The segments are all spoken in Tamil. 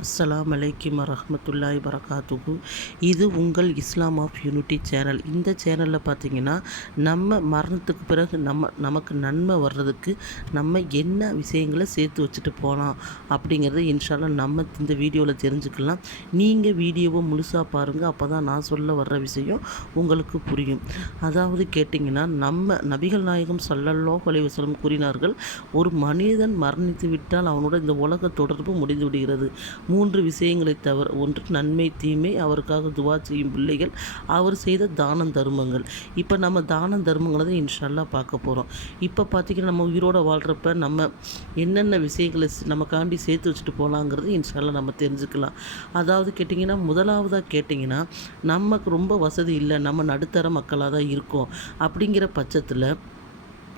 அஸ்ஸலாமு அலைக்கும் வரஹ்மத்துல்லாஹி வரகாத்துஹு. இது உங்கள் இஸ்லாம் ஆஃப் யூனிட்டி சேனல். இந்த சேனலில் பார்த்தீங்கன்னா நம்ம மரணத்துக்கு பிறகு நமக்கு நன்மை வர்றதுக்கு நம்ம என்ன விஷயங்களை சேர்த்து வச்சுட்டு போகலாம் அப்படிங்கிறத இன்ஷால்லா நம்ம இந்த வீடியோவில் தெரிஞ்சுக்கலாம். நீங்கள் வீடியோவை முழுசாக பாருங்கள், அப்போ தான் நான் சொல்ல வர்ற விஷயம் உங்களுக்கு புரியும். அதாவது கேட்டிங்கன்னா, நம்ம நபிகள் நாயகம் ஸல்லல்லாஹு அலைஹி வஸல்லம் கூறினார்கள், ஒரு மனிதன் மரணித்து விட்டால் அவனோட இந்த உலக தொடர்பு முடிந்து விடுகிறது. 3 விஷயங்களை தவிர. ஒன்று, நன்மை தீமை, அவருக்காக துவா செய்யும் பிள்ளைகள், அவர் செய்த தானம் தர்மங்கள். இப்போ நம்ம தானம் தர்மங்களை தான் இன்ஷால்லா பார்க்க போகிறோம். இப்போ பார்த்திங்கன்னா, நம்ம உயிரோடு வாழ்கிறப்ப நம்ம என்னென்ன விஷயங்களை நமக்காண்டி சேர்த்து வச்சுட்டு போகலாங்கிறது இன்ஷால்லா நம்ம தெரிஞ்சுக்கலாம். அதாவது கேட்டிங்கன்னா, முதலாவதாக கேட்டிங்கன்னா, நமக்கு ரொம்ப வசதி இல்லை, நம்ம நடுத்தர மக்களாக தான் இருக்கோம். அப்படிங்கிற பட்சத்தில்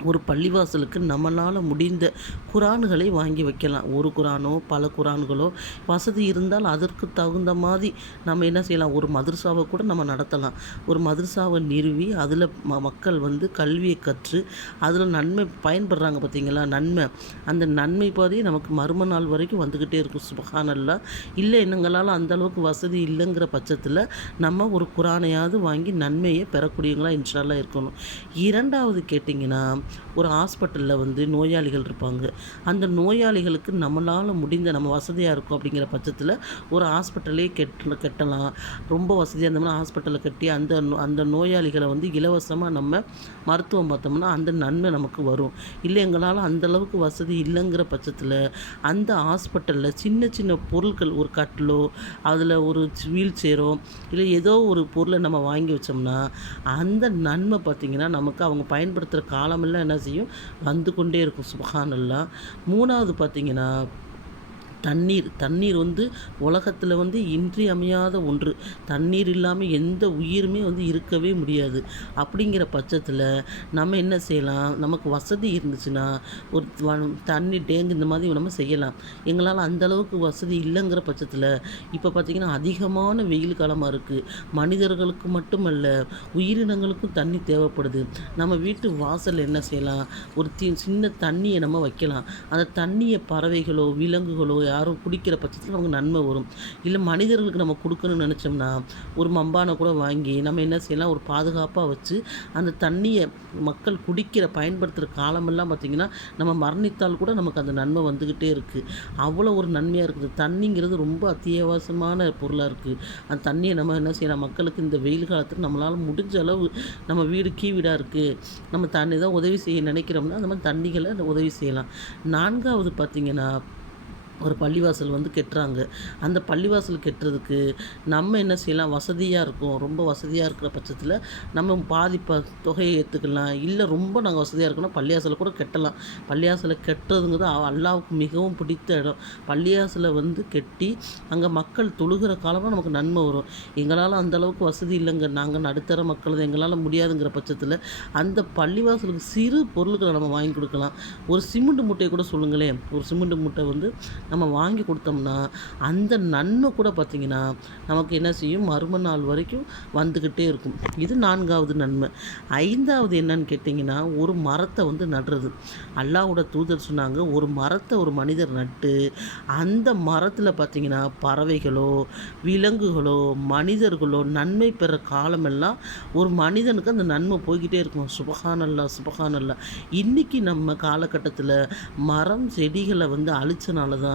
ஒரு பள்ளிவாசலுக்கு நம்மளால் முடிந்த குரான்களை வாங்கி வைக்கலாம். ஒரு குரானோ பல குரான்களோ வசதி இருந்தால் அதற்கு தகுந்த மாதிரி நம்ம என்ன செய்யலாம், ஒரு மதரசாவை கூட நம்ம நடத்தலாம். ஒரு மதரசாவை நிறுவி அதில் மக்கள் கல்வியை கற்று அதில் நன்மை பயன்படுறாங்க பார்த்தீங்களா, நன்மை. அந்த நன்மை பாதி நமக்கு மறும நாள் வரைக்கும் வந்துக்கிட்டே இருக்கும். சுப்ஹானல்லாஹ். இல்லை எங்களால் அந்தளவுக்கு வசதி இல்லைங்கிற பட்சத்தில் நம்ம ஒரு குரானையாவது வாங்கி நன்மையை பெறக்கூடியவங்களாக இன்ஷால்லா இருக்கணும். இரண்டாவது கேட்டிங்கன்னா, ஒரு ஹாஸ்பிட்டலில் நோயாளிகள் இருப்பாங்க. அந்த நோயாளிகளுக்கு நம்மளால் முடிந்த, நம்ம வசதியாக இருக்கும் அப்படிங்கிற பட்சத்தில் ஒரு ஹாஸ்பிட்டலே கட்டலாம். ரொம்ப வசதியாக இருந்தோம்னா ஹாஸ்பிட்டலை கட்டி அந்த நோயாளிகளை இலவசமாக நம்ம மருத்துவம் பார்த்தோம்னா அந்த நன்மை நமக்கு வரும். இல்லை எங்களால் அந்தளவுக்கு வசதி இல்லைங்கிற பட்சத்தில் அந்த ஹாஸ்பிட்டலில் சின்ன சின்ன பொருட்கள், ஒரு கட்டிலோ அதில் ஒரு வீல் சேரோ இல்லை ஏதோ ஒரு பொருளை நம்ம வாங்கி வச்சோம்னா அந்த நன்மை பார்த்திங்கன்னா நமக்கு அவங்க பயன்படுத்துகிற காலமெல்லாம் என்ன செய்யும், வந்து கொண்டே இருக்கும். சுப்ஹானல்லாஹ். மூணாவது பார்த்திங்கன்னா, தண்ணீர் உலகத்தில் இன்றியமையாத ஒன்று. தண்ணீர் இல்லாமல் எந்த உயிருமே இருக்கவே முடியாது. அப்படிங்கிற பட்சத்தில் நம்ம என்ன செய்யலாம், நமக்கு வசதி இருந்துச்சுன்னா ஒரு தண்ணி டேங்க் இந்த மாதிரி நம்ம செய்யலாம். எங்களால் அந்தளவுக்கு வசதி இல்லைங்கிற பட்சத்தில் இப்போ பார்த்திங்கன்னா அதிகமான வெயில் காலமாக இருக்குது. மனிதர்களுக்கு மட்டுமல்ல, உயிரினங்களுக்கும் தண்ணி தேவைப்படுது. நம்ம வீட்டு வாசலில் என்ன செய்யலாம், ஒரு சின்ன தண்ணியை நம்ம வைக்கலாம். அந்த தண்ணியை பறவைகளோ விலங்குகளோ யாரும் குடிக்கிற பட்சத்தில் நமக்கு நன்மை வரும். இல்லை மனிதர்களுக்கு நம்ம கொடுக்கணும்னு நினச்சோம்னா ஒரு மம்பானை கூட வாங்கி நம்ம என்ன செய்யலாம், ஒரு பாதுகாப்பாக வச்சு அந்த தண்ணியை மக்கள் குடிக்கிற பயன்படுத்துகிற காலமெல்லாம் பார்த்திங்கன்னா நம்ம மரணித்தால் கூட நமக்கு அந்த நன்மை வந்துக்கிட்டே இருக்குது. அவ்வளோ ஒரு நன்மையாக இருக்குது. தண்ணிங்கிறது ரொம்ப அத்தியாவசியமான பொருளாக இருக்குது. அந்த தண்ணியை நம்ம என்ன செய்யலாம், மக்களுக்கு இந்த வெயில் காலத்தில் நம்மளால் முடிஞ்ச அளவு, நம்ம வீடு கீவீடாக இருக்குது, நம்ம தண்ணி தான் உதவி செய்ய நினைக்கிறோம்னா அந்த மாதிரி தண்ணிகளை உதவி செய்யலாம். நான்காவது பார்த்திங்கன்னா, ஒரு பள்ளிவாசல் கட்டுறாங்க. அந்த பள்ளிவாசல் கட்டுறதுக்கு நம்ம என்ன செய்யலாம், வசதியாக இருக்கும். ரொம்ப வசதியாக இருக்கிற பட்சத்தில் நம்ம பாதி தொகையை ஏற்றுக்கலாம். இல்லை ரொம்ப நாங்கள் வசதியாக இருக்கோன்னா பள்ளிவாசலை கூட கட்டலாம். பள்ளிவாசலை கட்டுறதுங்கிறது அல்லாஹ்வுக்கு மிகவும் பிடித்த இடம். பள்ளிவாசலை கட்டி அங்கே மக்கள் தொழுகிற காலமாக நமக்கு நன்மை வரும். எங்களால் அந்தளவுக்கு வசதி இல்லைங்க, நாங்கள் நடுத்தர மக்கள் தான், எங்களால் முடியாதுங்கிற பட்சத்தில் அந்த பள்ளிவாசலுக்கு சிறு பொருட்களை நம்ம வாங்கி கொடுக்கலாம். ஒரு சிமெண்ட் மூட்டையை கூட சொல்லுங்களேன், ஒரு சிமெண்ட் மூட்டை நம்ம வாங்கி கொடுத்தோம்னா அந்த நன்மை கூட பார்த்திங்கன்னா நமக்கு என்ன செய்யும், மறும நாள் வரைக்கும் வந்துக்கிட்டே இருக்கும். இது நான்காவது நன்மை. ஐந்தாவது என்னன்னு கேட்டிங்கன்னா, ஒரு மரத்தை நடுறது. அல்லாஹ்வோட தூதர் சொன்னாங்க, ஒரு மரத்தை ஒரு மனிதர் நட்டு அந்த மரத்தில் பார்த்திங்கன்னா பறவைகளோ விலங்குகளோ மனிதர்களோ நன்மை பெற காலமெல்லாம் ஒரு மனிதனுக்கு அந்த நன்மை போய்கிட்டே இருக்கும். சுப்ஹானல்லாஹ் சுப்ஹானல்லாஹ். இன்றைக்கி நம்ம காலகட்டத்தில் மரம் செடிகளை அழிச்சனால தான்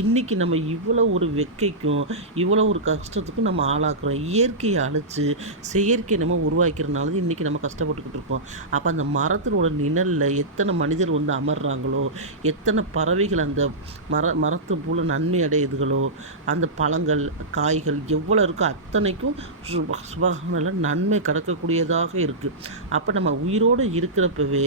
இன்றைக்கி நம்ம இவ்வளோ ஒரு வெக்கைக்கும் இவ்வளோ ஒரு கஷ்டத்துக்கும் நம்ம ஆளாக்குறோம். இயற்கையை அழித்து செயற்கை நம்ம உருவாக்கிறனால இன்றைக்கி நம்ம கஷ்டப்பட்டுக்கிட்டு இருக்கோம். அப்போ அந்த மரத்தினோட நிழலில் எத்தனை மனிதர் அமர்றாங்களோ, எத்தனை பறவைகள் அந்த மரத்து போல் நன்மை அடையுதுகளோ, அந்த பழங்கள் காய்கள் எவ்வளோ இருக்கோ அத்தனைக்கும் சுபஹானல்லாஹ் நன்மை கிடக்கக்கூடியதாக இருக்குது. அப்போ நம்ம உயிரோடு இருக்கிறப்பவே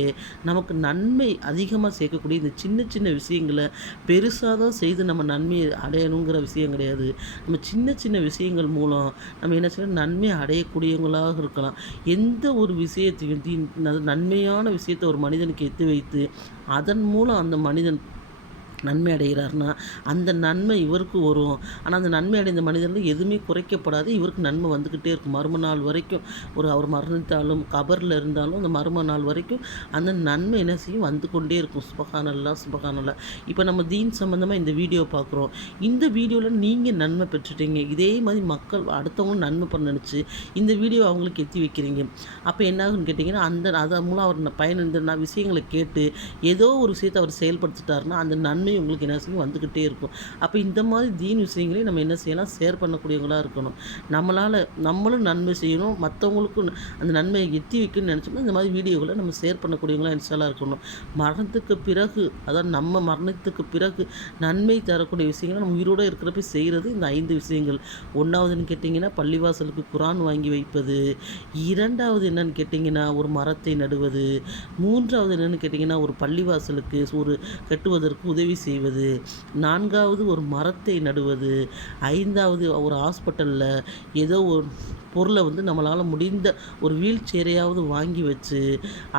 நமக்கு நன்மை அதிகமாக சேர்க்கக்கூடிய இந்த சின்ன சின்ன விஷயங்களை பெருசாக தான் செய்து நம்ம நன்மையை அடையணுங்கிற விஷயம் கிடையாது. நம்ம சின்ன சின்ன விஷயங்கள் மூலம் நம்ம என்ன செய்யணும், நன்மையை அடையக்கூடியவங்களாக இருக்கலாம். எந்த ஒரு விஷயத்தையும் நன்மையான விஷயத்தை ஒரு மனிதனுக்கு எத்தி வைத்து அதன் மூலம் அந்த மனிதன் நன்மை அடைகிறார்னா அந்த நன்மை இவருக்கு வரும். ஆனால் அந்த நன்மை அடைந்த மனிதர்கள் எதுவுமே குறைக்கப்படாது. இவருக்கு நன்மை வந்துக்கிட்டே இருக்கும். மர்ம நாள் வரைக்கும் அவர் மரணித்தாலும் கபரில் இருந்தாலும் அந்த மர்ம நாள் வரைக்கும் அந்த நன்மை என்ன செய்யும் வந்து கொண்டே இருக்கும். சுபஹானல்லாஹ் சுபஹானல்லாஹ். இப்போ நம்ம தீன் சம்மந்தமாக இந்த வீடியோ பார்க்குறோம். இந்த வீடியோவில் நீங்கள் நன்மை பெற்றுட்டீங்க. இதே மாதிரி மக்கள் அடுத்தவங்களும் நன்மை பண்ண நினச்சி இந்த வீடியோ அவங்களுக்கு எத்தி வைக்கிறீங்க. அப்போ என்ன ஆகுன்னு கேட்டிங்கன்னா அதன் மூலம் அவர் பயன் இந்த விஷயங்களை கேட்டு ஏதோ ஒரு விஷயத்தை அவர் செயல்படுத்திட்டாருன்னா அந்த நன்மை உங்களுக்கு என்ன செய்யும் வந்துக்கிட்டே இருக்கும். அப்போ இந்த மாதிரி தீன் விஷயங்களையும் நம்ம என்ன செய்யலாம், ஷேர் பண்ணக்கூடியவங்களாக இருக்கணும். நம்மளும் நன்மை செய்யணும், மற்றவங்களுக்கும் அந்த நன்மையை எத்தி வைக்கணும்னு நினச்சோம்னா இந்த மாதிரி வீடியோகளை நம்ம ஷேர் பண்ணக்கூடியவங்களாக இன்ஸ்டாலாக இருக்கணும். மரணத்துக்கு பிறகு அதாவது நம்ம மரணத்துக்கு பிறகு நன்மை தரக்கூடிய விஷயங்களை நம்ம உயிரோடு இருக்கிறப்ப செய்கிறது இந்த 5 விஷயங்கள். 1வதுன்னு கேட்டிங்கன்னா பள்ளிவாசலுக்கு குரான் வாங்கி வைப்பது. 2வது என்னன்னு கேட்டிங்கன்னா ஒரு மரத்தை நடுவது. 3வது என்னென்னு கேட்டிங்கன்னா ஒரு பள்ளிவாசலுக்கு ஒரு கட்டுவதற்கு உதவி செய்வது. 4வது ஒரு மரத்தை நடுவது. 5வது ஒரு ஹாஸ்பிட்டலில் ஏதோ ஒரு பொருளை நம்மளால் முடிந்த ஒரு வீல் சேரையாவது வாங்கி வச்சு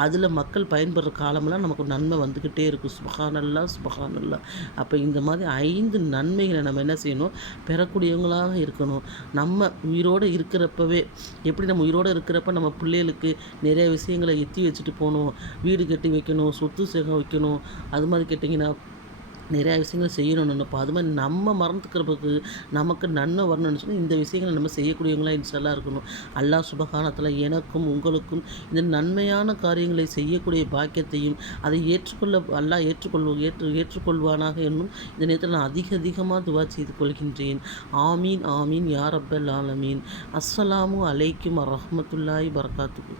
அதில் மக்கள் பயன்படுற காலமெல்லாம் நமக்கு நன்மை வந்துக்கிட்டே இருக்கும். சுபஹானல்லாஹ் சுபஹானல்லாஹ். அப்போ இந்த மாதிரி 5 நன்மைகளை நம்ம என்ன செய்யணும், பெறக்கூடியவங்களாக இருக்கணும். நம்ம உயிரோடு இருக்கிறப்பவே எப்படி நம்ம உயிரோடு இருக்கிறப்ப நம்ம பிள்ளைகளுக்கு நிறைய விஷயங்களை எத்தி வச்சுட்டு போகணும், வீடு கட்டி வைக்கணும், சொத்து சேர்க்க வைக்கணும், அது மாதிரி கேட்டிங்கன்னா நிறையா விஷயங்கள் செய்யணும்னு நினைப்போம். அது மாதிரி நம்ம மறந்துக்கிறதுக்கு நமக்கு நன்மை வரணும்னு சொன்னால் இந்த விஷயங்களை நம்ம செய்யக்கூடியவங்களாக இன்ஷால்லாஹ் இருக்கணும். அல்லாஹ் சுபஹானஹு எனக்கும் உங்களுக்கும் இந்த நன்மையான காரியங்களை செய்யக்கூடிய பாக்கியத்தையும் அதை அல்லாஹ் ஏற்றுக்கொள்வானாக என்னும் இந்த நேரத்தில் நான் அதிகமாக துவா செய்து கொள்கின்றேன். ஆமீன் ஆமீன் யா ரப்பல் ஆலமீன். அஸ்ஸலாமு அலைக்கும் வரஹ்மத்துல்லாஹி வரகாத்துஹு.